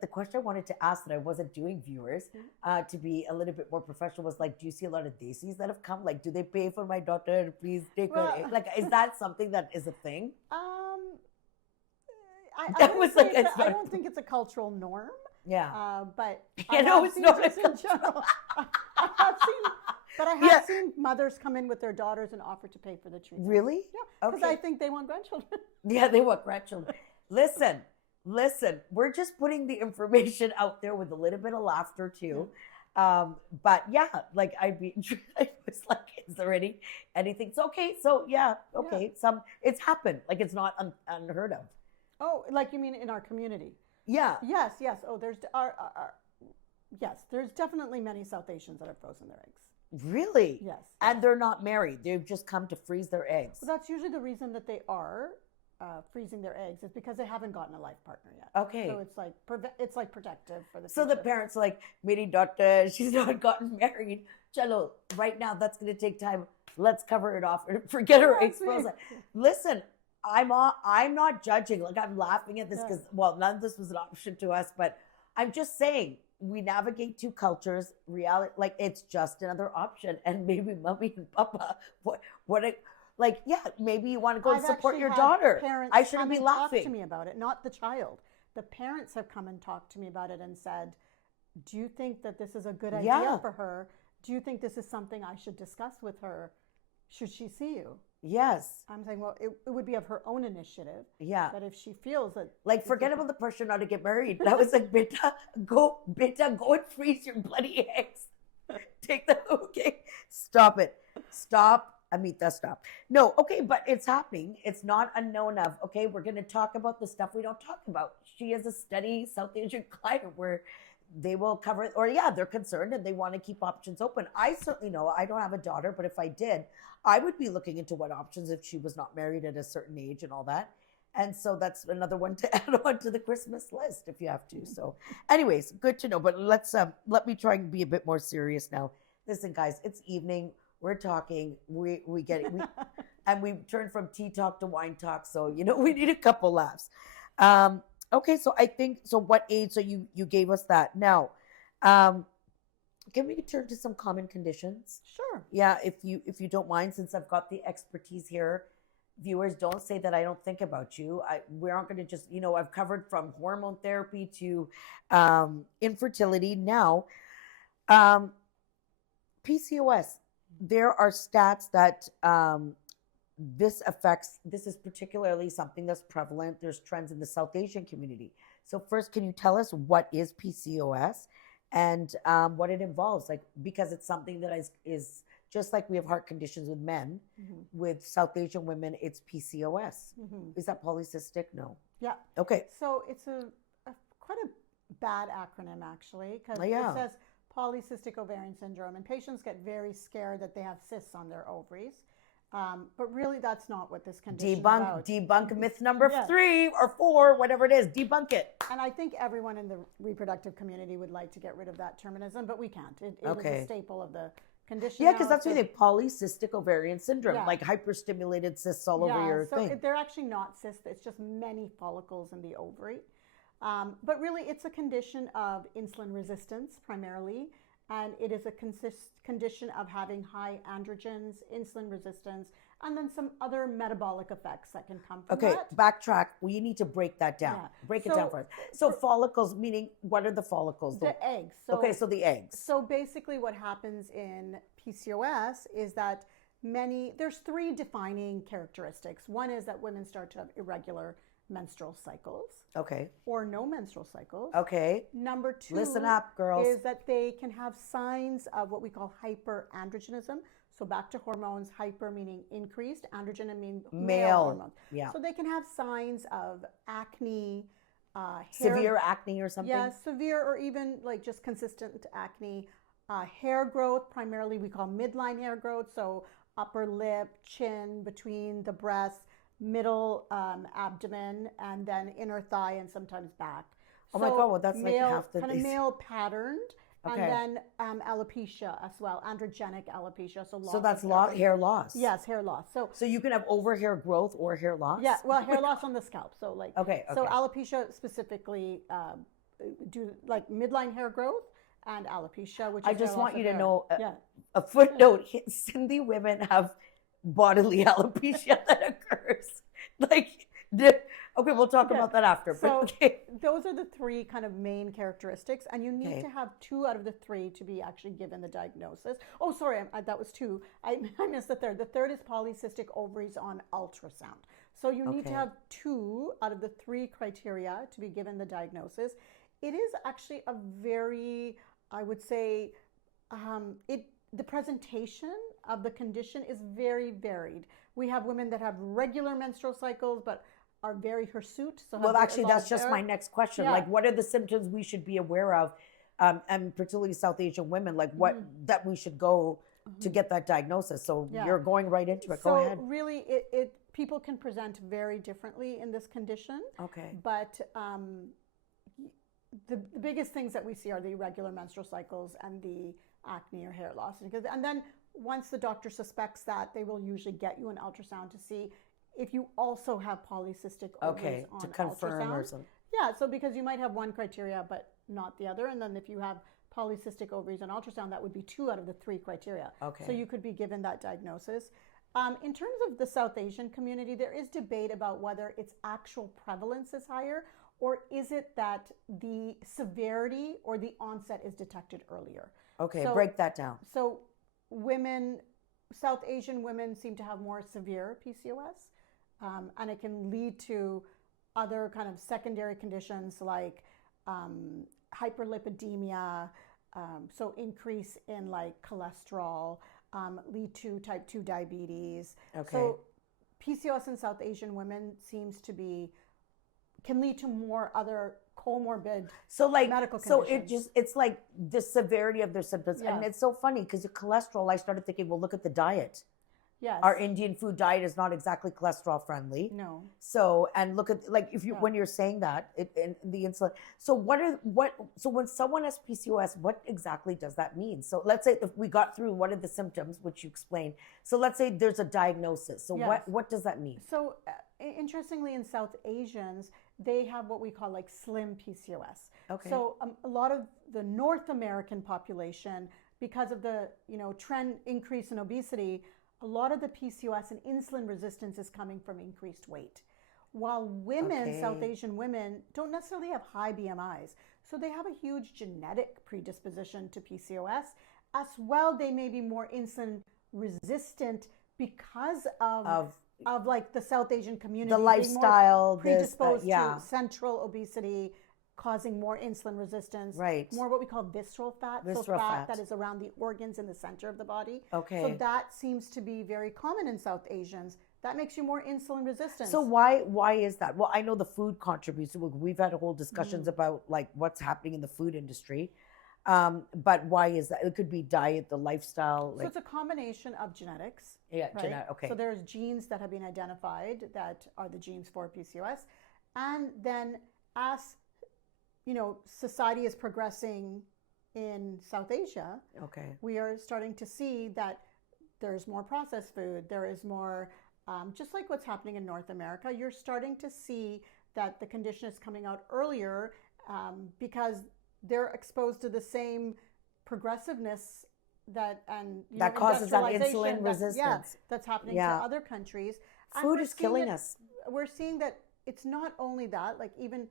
the question I wanted to ask that I wasn't doing, viewers, to be a little bit more professional, was like, do you see a lot of desis that have come? Like, do they pay for my daughter to please take her egg? Like, is that something that is a thing? I don't think it's a cultural norm. Yeah. But You know, it's not just in general. I have seen mothers come in with their daughters and offer to pay for the treatment. Really? Yeah, because I think they want grandchildren. Yeah, they want grandchildren. Listen, we're just putting the information out there with a little bit of laughter too. But yeah, like, I was like, is there anything? So, okay. So yeah, okay. It's happened. Like, it's not unheard of. Oh, like, you mean in our community? Yeah. Yes. Oh, there's definitely many South Asians that have frozen their eggs. Really? Yes. And they're not married. They've just come to freeze their eggs. Well, that's usually the reason that they are freezing their eggs, is because they haven't gotten a life partner yet. Okay. So it's like protective for the So future. the parents are like, Meri daughter, she's not gotten married. Chalo, right now that's going to take time. Let's cover it off and forget her eggs frozen. Listen, I'm not judging. Like, I'm laughing at this because, none of this was an option to us, but I'm just saying, we navigate two cultures, reality, like, it's just another option. And maybe mommy and papa, maybe you want to go and support your daughter. I shouldn't be laughing. Talk to me about it, not the child. The parents have come and talked to me about it and said, do you think that this is a good idea for her? Do you think this is something I should discuss with her? Should she see you? Yes. I'm saying, well, it would be of her own initiative. Yeah. But if she feels that... Like, forget about the pressure not to get married. I was like, beta, go and freeze your bloody eggs. Okay. Stop it. Stop. Amita, stop. No, okay, but it's happening. It's not unknown of, okay, we're going to talk about the stuff we don't talk about. She has a steady South Asian client where they will cover it, or they're concerned and they want to keep options open. I certainly know, I don't have a daughter, but if I did, I would be looking into what options if she was not married at a certain age and all that. And so that's another one to add on to the Christmas list if you have to. So anyways, good to know, but let me try and be a bit more serious now. Listen, guys, it's evening. We're talking, we get it. And we turned from tea talk to wine talk. So, we need a couple laughs. Okay, so I think, what age? So you gave us that. Now, can we turn to some common conditions? Sure. Yeah, if you don't mind, since I've got the expertise here. Viewers, don't say that I don't think about you. We aren't going to just, I've covered from hormone therapy to infertility. Now, PCOS. There are stats that this is particularly something that's prevalent. There's trends in the South Asian community. So first, can you tell us what is PCOS and what it involves? Like, because it's something that is just like we have heart conditions with men, with South Asian women, it's PCOS. Is that polycystic? No. Yeah. Okay. So it's a quite a bad acronym, actually, because Yeah. it says polycystic ovarian syndrome, and patients get very scared that they have cysts on their ovaries. But really, that's not what this condition is about. Debunk myth number Yeah. 3 or 4, whatever it is. Debunk it. And I think everyone in the reproductive community would like to get rid of that terminism, but we can't. It is Okay. a staple of the condition. Yeah, now. because that's So- what they polycystic ovarian syndrome, Yeah. like hyperstimulated cysts all over your so thing. they're actually not cysts. It's just many follicles in the ovary. But really, it's a condition of insulin resistance primarily, and it is a condition of having high androgens, insulin resistance, and then some other metabolic effects that can come from Okay, that. backtrack. We need to break that down. Yeah. Break it So, down for us. So follicles, meaning what are the follicles? The eggs. Okay, so the eggs. So basically, what happens in PCOS is that there's 3 defining characteristics. One is that women start to have irregular menstrual cycles Okay. or no menstrual cycles. Okay. Number 2 Listen up, girls. is that they can have signs of what we call hyperandrogenism. So back to hormones, hyper meaning increased, androgen meaning male hormones. Yeah. So they can have signs of acne, hair, Severe acne or something? yeah, severe or even like just consistent acne, hair growth, primarily we call midline hair growth, so upper lip, chin, between the breasts, middle abdomen, and then inner thigh and sometimes back. Oh my God, well, that's like half the kind of these- male patterned, Okay. and then alopecia as well, androgenic alopecia. So So that's of hair loss. Yes, hair loss. So you can have over hair growth or hair loss? Yeah, well, hair loss on the scalp. So like, Okay, So okay. alopecia specifically do like midline hair growth and alopecia, which is I just hair want loss you of to hair. know Yeah. a footnote. Cindy women have bodily alopecia that occurs. Okay, we'll talk about that after. But So okay. those are the 3 kind of main characteristics, and you need Okay. to have 2 out of the 3 to be actually given the diagnosis. Oh, sorry, that was 2. I missed the third. The third is polycystic ovaries on ultrasound. So you need to Okay. have 2 out of the 3 criteria to be given the diagnosis. It is actually a very, I would say, the presentation of the condition is very varied. We have women that have regular menstrual cycles, but are very hirsute. So Well, have actually, a lot that's of just hair. my next question. Yeah. Like, what are the symptoms we should be aware of? And particularly South Asian women, like what that we should go to get that diagnosis. So Yeah. you're going right into it. Go So ahead. really, people can present very differently in this condition. Okay. But the biggest things that we see are the irregular menstrual cycles and the acne or hair loss. And then once the doctor suspects that, they will usually get you an ultrasound to see if you also have polycystic ovaries Okay. on To confirm or ultrasound. something. Yeah, so because you might have one criteria but not the other, and then if you have polycystic ovaries on ultrasound, that would be 2 out of the 3 criteria. Okay. So you could be given that diagnosis. In terms of the South Asian community, there is debate about whether its actual prevalence is higher, or is it that the severity or the onset is detected earlier. Okay. So- Break that down. So South Asian women seem to have more severe PCOS, and it can lead to other kind of secondary conditions like hyperlipidemia, so increase in like cholesterol, lead to type 2 diabetes. Okay. So PCOS in South Asian women can lead to more other comorbid So like, medical so conditions. it's like the severity of their symptoms. And Yeah. it's so funny because the cholesterol, I started thinking, well, look at the diet. Yes. Our Indian food diet is not exactly cholesterol friendly. No. So, and look at, like, if you, Yeah. when you're saying that, and the insulin. So so when someone has PCOS, what exactly does that mean? So let's say if we got through what are the symptoms, which you explained. So let's say there's a diagnosis. So Yes. what does that mean? So interestingly, in South Asians, they have what we call like slim PCOS. Okay. So a lot of the North American population, because of the trend increase in obesity, a lot of the PCOS and insulin resistance is coming from increased weight. While women, South Okay. Asian women, don't necessarily have high BMIs. So they have a huge genetic predisposition to PCOS. As well, they may be more insulin resistant because of like the South Asian community. The being lifestyle, more this, predisposed yeah. to central obesity, causing more insulin resistance. Right. More what we call visceral fat. Visceral so fat. that is around the organs in the center of the body. Okay. So that seems to be very common in South Asians. That makes you more insulin resistant. So why is that? Well, I know the food contributes. We've had whole discussions about like what's happening in the food industry. But why is that? It could be diet, the lifestyle. So Like, it's a combination of genetics. yeah, Right. okay. So there's genes that have been identified that are the genes for PCOS, and then as society is progressing in South Asia, Okay. we are starting to see that there's more processed food. There is more, just like what's happening in North America. You're starting to see that the condition is coming out earlier because they're exposed to the same progressiveness That causes that industrialization insulin resistance. that's happening Yeah. to other countries. And Food we're is seeing killing it- us. We're seeing that it's not only that, like even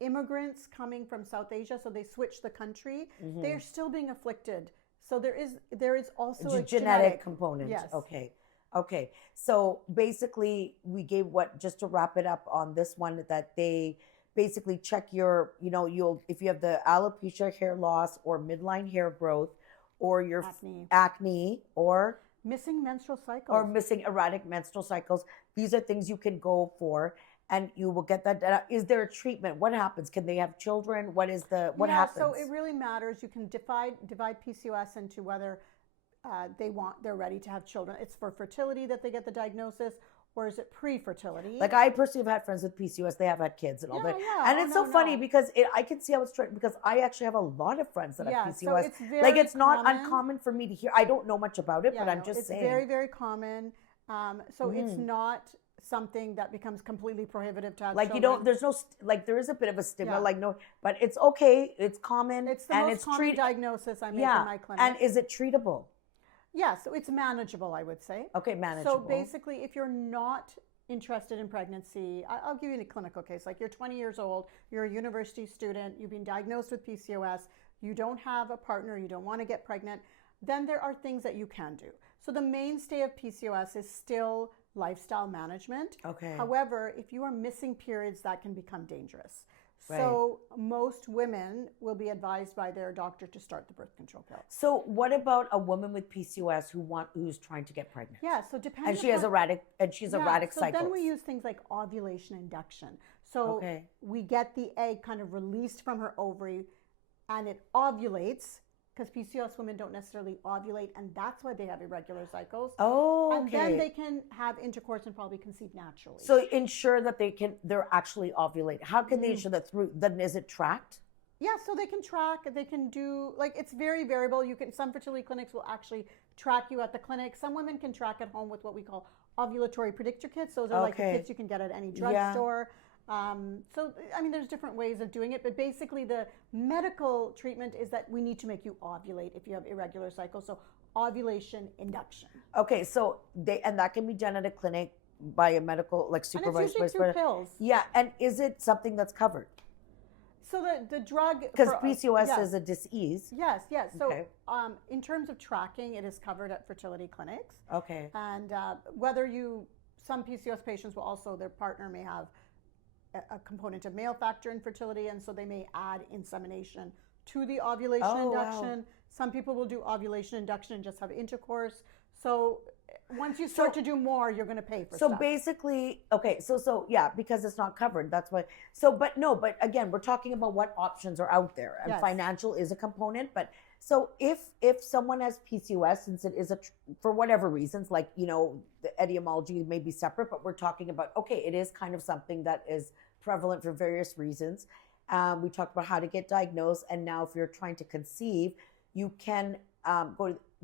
immigrants coming from South Asia, so they switch the country, they are still being afflicted. So there is also a Genetic component. Yes. Okay. Okay. So basically, we gave just to wrap it up on this one, that they basically check your, if you have the alopecia, hair loss, or midline hair growth, or your acne, or missing menstrual cycles, or missing erratic menstrual cycles. These are things you can go for, and you will get that data. Is there a treatment? What happens? Can they have children? What happens? So it really matters. You can divide PCOS into whether they're ready to have children. It's for fertility that they get the diagnosis, or is it pre-fertility? Like, I personally have had friends with PCOS. They have had kids and all that. And it's so funny because I can see how it's true, because I actually have a lot of friends that have PCOS. So it's very like, it's not common. Uncommon for me to hear. I don't know much about it, but I'm just saying. It's very, very common. So it's not something that becomes completely prohibitive to have children. There's no, there is a bit of a stigma, but it's okay. It's common. It's the most common diagnosis I make in my clinic. And is it treatable? Yeah, so it's manageable, I would say. Okay, manageable. So basically, if you're not interested in pregnancy, I'll give you a clinical case. Like, you're 20 years old, you're a university student, you've been diagnosed with PCOS, you don't have a partner, you don't want to get pregnant, then there are things that you can do. So the mainstay of PCOS is still lifestyle management. Okay. However, if you are missing periods, that can become dangerous. Right. So most women will be advised by their doctor to start the birth control pill. So what about a woman with PCOS who's trying to get pregnant? Yeah, so depending. And she has erratic cycles. So then we use things like ovulation induction. So we get the egg kind of released from her ovary, and it ovulates, because PCOS women don't necessarily ovulate, and that's why they have irregular cycles. Oh, and then they can have intercourse and probably conceive naturally. So ensure that they're actually ovulate. How can they ensure that then is it tracked? Yeah, so they can track, they can do, it's very variable. Some fertility clinics will actually track you at the clinic. Some women can track at home with what we call ovulatory predictor kits. Those are like the kits you can get at any drugstore. So, there's different ways of doing it, but basically the medical treatment is that we need to make you ovulate if you have irregular cycles. So ovulation induction. Okay, so that can be done at a clinic by a medical, supervised. And it's usually through pills. Yeah, and is it something that's covered? So the drug, because PCOS is a disease. Yes. So in terms of tracking, it is covered at fertility clinics. Okay. And some PCOS patients will also, their partner may have a component of male factor infertility, and so they may add insemination to the ovulation induction. Wow. Some people will do ovulation induction and just have intercourse. So once you start to do more, you're going to pay for stuff. So basically, because it's not covered, that's why. But again, we're talking about what options are out there, and financial is a component. But so if someone has PCOS, since it is for whatever reasons, the etymology may be separate, but we're talking about, it is kind of something that is prevalent for various reasons. We talked about how to get diagnosed, and now if you're trying to conceive, you can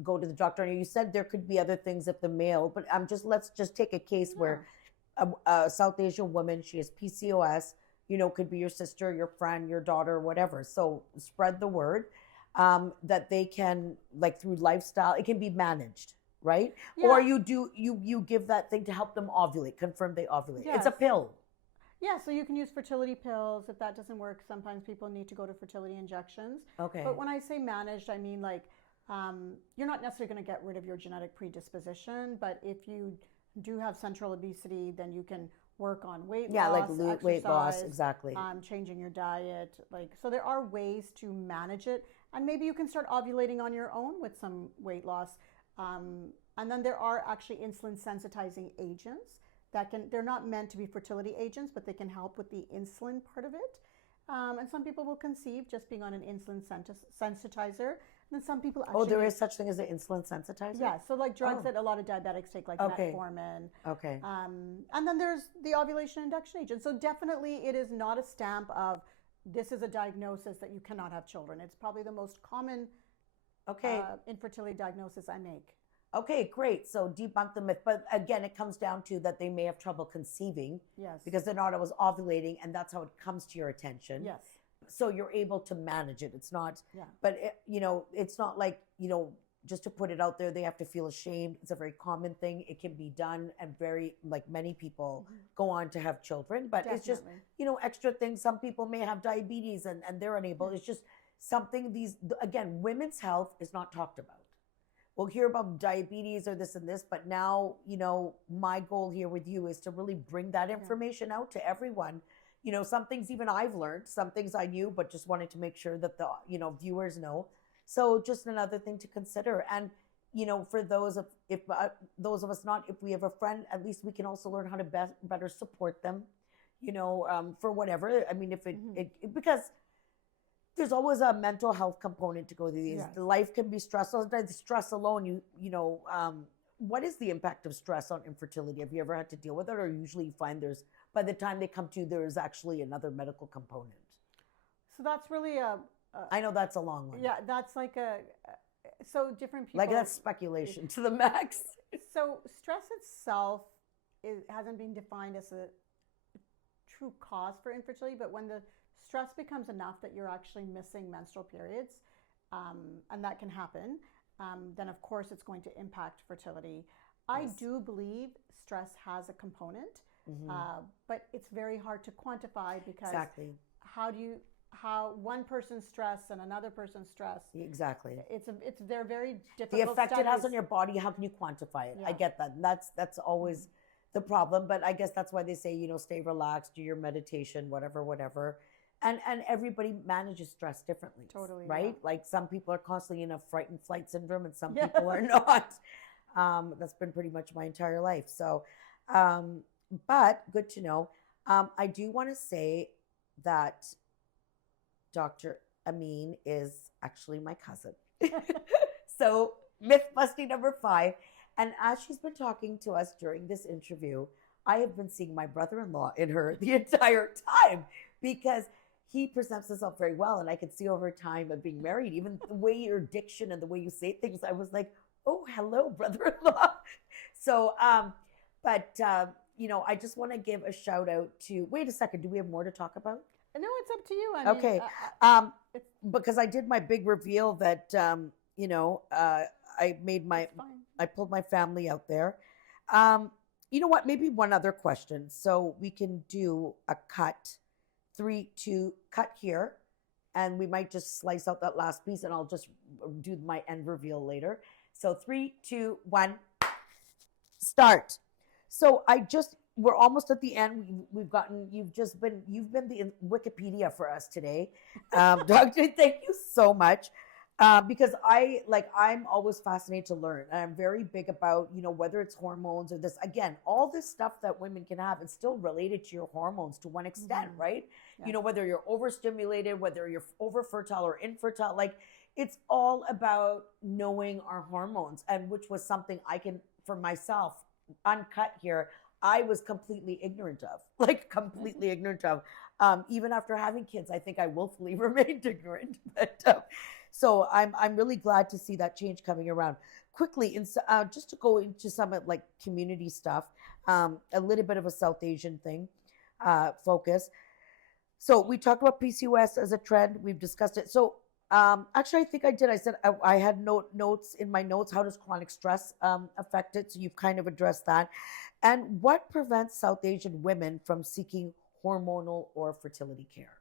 go to the doctor. And you said there could be other things if the male, but let's just take a case where a South Asian woman, she has PCOS, could be your sister, your friend, your daughter, whatever. So spread the word that they can, through lifestyle, it can be managed, right? Yeah. Or you give that thing to help them ovulate, confirm they ovulate. Yes. It's a pill. Yeah, so you can use fertility pills. If that doesn't work, sometimes people need to go to fertility injections. Okay. But when I say managed, I mean you're not necessarily going to get rid of your genetic predisposition, but if you do have central obesity, then you can work on weight loss, exercise, weight loss, exactly. Changing your diet. So there are ways to manage it, and maybe you can start ovulating on your own with some weight loss. And then there are actually insulin sensitizing agents they're not meant to be fertility agents, but they can help with the insulin part of it. And some people will conceive just being on an insulin sensitizer. And then some people Oh, actually there is such thing as an insulin sensitizer? yeah, so like drugs Oh. that a lot of diabetics take, like Okay. metformin. Okay. And then there's the ovulation induction agent. So definitely it is not a stamp of this is a diagnosis that you cannot have children. It's probably the most common Okay. infertility diagnosis I make. Okay, great. So debunk the myth. But again, it comes down to that they may have trouble conceiving Yes. because they're not always ovulating, and that's how it comes to your attention. Yes. So you're able to manage it. It's not, Yeah. but it's not like, just to put it out there, they have to feel ashamed. It's a very common thing. It can be done, and very, like, many people go on to have children, but it's just, Definitely. extra things. Some people may have diabetes and they're unable. It's just something again, women's health is not talked about. We'll hear about diabetes or this and this, but now, my goal here with you is to really bring that information out to everyone. Some things even I've learned, some things I knew, but just wanted to make sure that the, viewers know. So just another thing to consider. And, for those of us not, if we have a friend, at least we can also learn how to better support them, for whatever. I mean, if because there's always a mental health component to go through these. Yes. Life can be stressful. Sometimes stress alone, what is the impact of stress on infertility? Have you ever had to deal with it? Or usually you find by the time they come to you, there's actually another medical component? So that's really I know that's a long one. yeah, that's like so different people. Like that's speculation to the max. So stress itself hasn't been defined as a true cause for infertility, but when the stress becomes enough that you're actually missing menstrual periods, and that can happen, then of course it's going to impact fertility. I do believe stress has a component, but it's very hard to quantify because how one person's stress and another person's stress. Exactly. They're very difficult. The effect studies. it has on your body, how can you quantify it? Yeah. I get that. That's always the problem, but I guess that's why they say, stay relaxed, do your meditation, whatever. And everybody manages stress differently. Totally. Right? Yeah. Like some people are constantly in a fright and flight syndrome and some people are not. That's been pretty much my entire life. So, but good to know. I do want to say that Dr. Amin is actually my cousin. So myth busting number 5. And as she's been talking to us during this interview, I have been seeing my brother-in-law in her the entire time because he presents himself very well. And I could see over time of being married, even the way your diction and the way you say things, I was like, oh, hello, brother-in-law. So, I just want to give a shout out to, wait a second, do we have more to talk about? No, it's up to you. I mean, okay. Because I did my big reveal that, I pulled my family out there. You know what? Maybe one other question. So we can do a cut, 3, 2, cut here. And we might just slice out that last piece and I'll just do my end reveal later. So 3, 2, 1, start. So we're almost at the end. You've been the Wikipedia for us today. Doctor, thank you so much. Because I'm always fascinated to learn. And I'm very big about, whether it's hormones or this, again, all this stuff that women can have, it's still related to your hormones to one extent, right? Yes. Whether you're overstimulated, whether you're overfertile or infertile, it's all about knowing our hormones, and which was something I can, for myself, uncut here, I was completely ignorant of, even after having kids. I think I willfully remained ignorant, but so I'm really glad to see that change coming around quickly. Just to go into some community stuff, a little bit of a South Asian thing, focus. So we talked about PCOS as a trend. We've discussed it. So actually, I think I did. I said I had notes in my notes. How does chronic stress affect it? So you've kind of addressed that. And what prevents South Asian women from seeking hormonal or fertility care?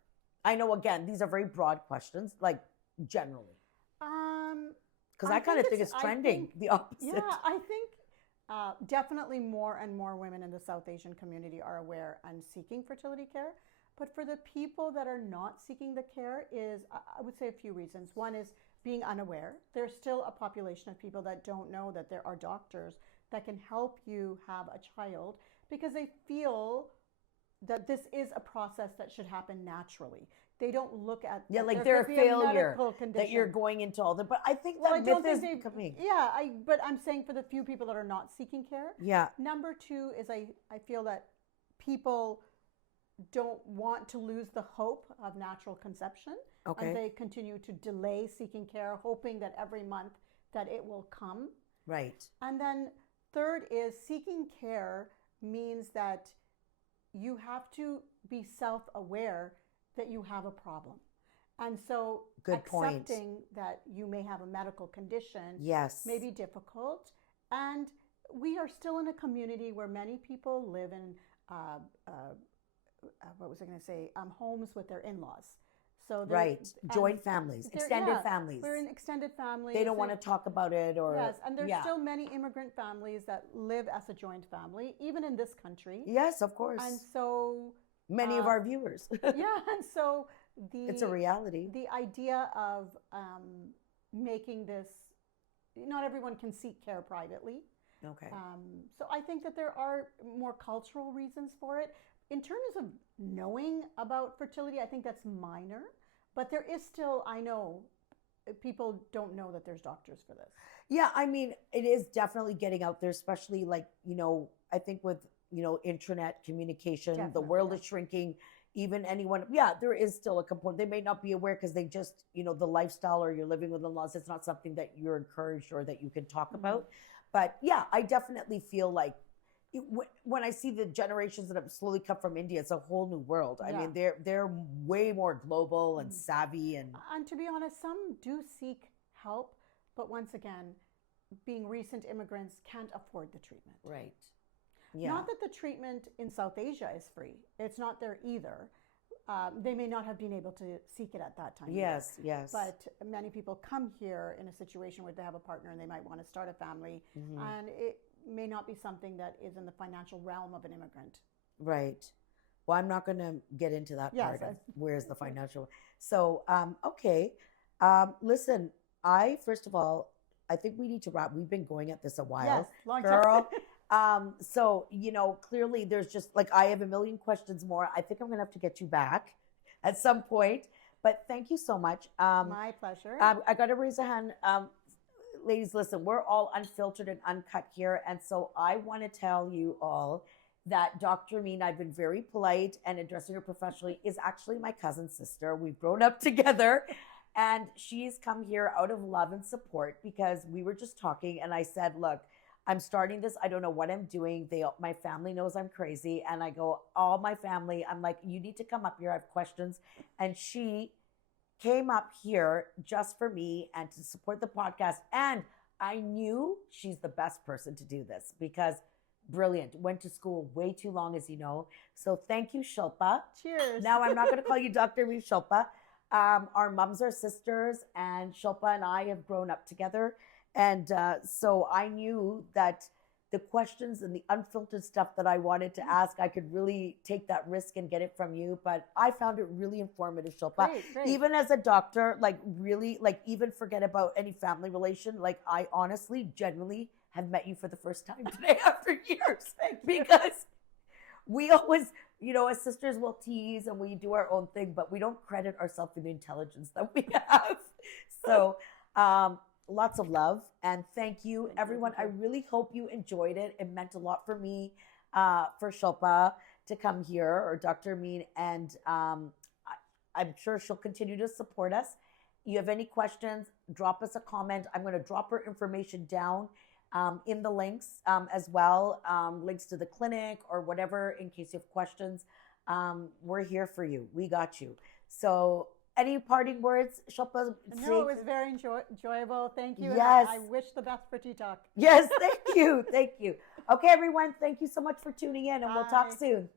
I know, again, these are very broad questions, generally. Because I kind of think it's trending the opposite. Yeah, I think definitely more and more women in the South Asian community are aware and seeking fertility care. But for the people that are not seeking the care I would say a few reasons. One is being unaware. There's still a population of people that don't know that there are doctors that can help you have a child because they feel that this is a process that should happen naturally. they don't look at Yeah, that like there they're a could be failure medical condition. that you're going into all the. But I think Well, I that don't myth think is they. coming. Yeah, but I'm saying for the few people that are not seeking care. Yeah. Number two is I feel that people don't want to lose the hope of natural conception, Okay. and they continue to delay seeking care, hoping that every month that it will come. Right. And then third is seeking care means that you have to be self-aware that you have a problem. And so Good point. accepting that you may have a medical condition Yes. may be difficult. And we are still in a community where many people live in, what was I going to say, homes with their in-laws. So Right. Joint families, extended families. We're in extended families. They don't want to talk about it or. Yes, and there's yeah. still many immigrant families that live as a joint family, even in this country. Yes, of course. And so many of our viewers. yeah, and so it's a reality. The idea of making this, not everyone can seek care privately. Okay. So I think that there are more cultural reasons for it. In terms of knowing about fertility, I think that's minor, but there is still, I know, people don't know that there's doctors for this. Yeah, I mean, it is definitely getting out there, especially like, I think with, internet communication, the world is shrinking. Even anyone, there is still a component. They may not be aware because they just, the lifestyle or you're living with in-laws, it's not something that you're encouraged or that you can talk about. But yeah, I definitely feel like when I see the generations that have slowly come from India, it's a whole new world. I mean, they're way more global and savvy. And to be honest, some do seek help. But once again, being recent immigrants can't afford the treatment. Right. Yeah. Not that the treatment in South Asia is free. It's not there either. They may not have been able to seek it at that time. Yes, yes. But many people come here in a situation where they have a partner and they might want to start a family. And it may not be something that is in the financial realm of an immigrant. Right. Well, I'm not going to get into that part of where's the financial. So, okay. Listen, first of all, I think we need to wrap. We've been going at this a while. Yes, long girl. time. So, clearly there's just like, I have a million questions more. I think I'm going to have to get you back at some point, but thank you so much. My pleasure. I got to raise a hand. Ladies, listen, we're all unfiltered and uncut here. And so I want to tell you all that Dr. Amin, I've been very polite and addressing her professionally, is actually my cousin's sister. We've grown up together. And she's come here out of love and support because we were just talking and I said, look, I'm starting this. I don't know what I'm doing. My family knows I'm crazy. And I go, all my family, I'm like, you need to come up here. I have questions. And she came up here just for me and to support the podcast. And I knew she's the best person to do this because brilliant. Went to school way too long, as you know. So thank you, Shilpa. Cheers. Now I'm not going to call you Dr. Amin, Shilpa. Our moms are sisters and Shilpa and I have grown up together. And so I knew that the questions and the unfiltered stuff that I wanted to ask, I could really take that risk and get it from you. But I found it really informative, Shilpa. Great. Even as a doctor, like really, like even forget about any family relation. Like I honestly, genuinely have met you for the first time today after years. Because we always, as sisters will tease and we do our own thing, but we don't credit ourselves for the intelligence that we have. So, lots of love and thank you, everyone. I really hope you enjoyed it. It meant a lot for me, for Shilpa to come here or Dr. Amin, and I'm sure she'll continue to support us. You have any questions, drop us a comment. I'm going to drop her information down in the links as well, links to the clinic or whatever in case you have questions. We're here for you. We got you. So any parting words, Shilpa? No, it was very enjoyable. Thank you. Yes. And I wish the best for Tea Talk. Yes, thank you. Thank you. Okay, everyone. Thank you so much for tuning in and we'll talk Bye. soon.